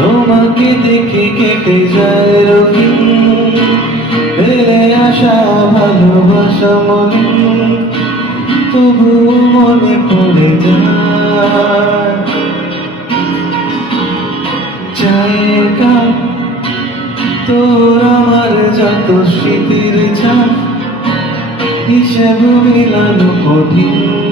তোমাকে দেখে কেটে যায় রঙিন ফেলে আসা ভালোবাসা মনে, তবু মনে পড়ে যায় জায়গা তোর আমার যত স্মৃতির ছাপ হিসেব মিলানো কঠিন।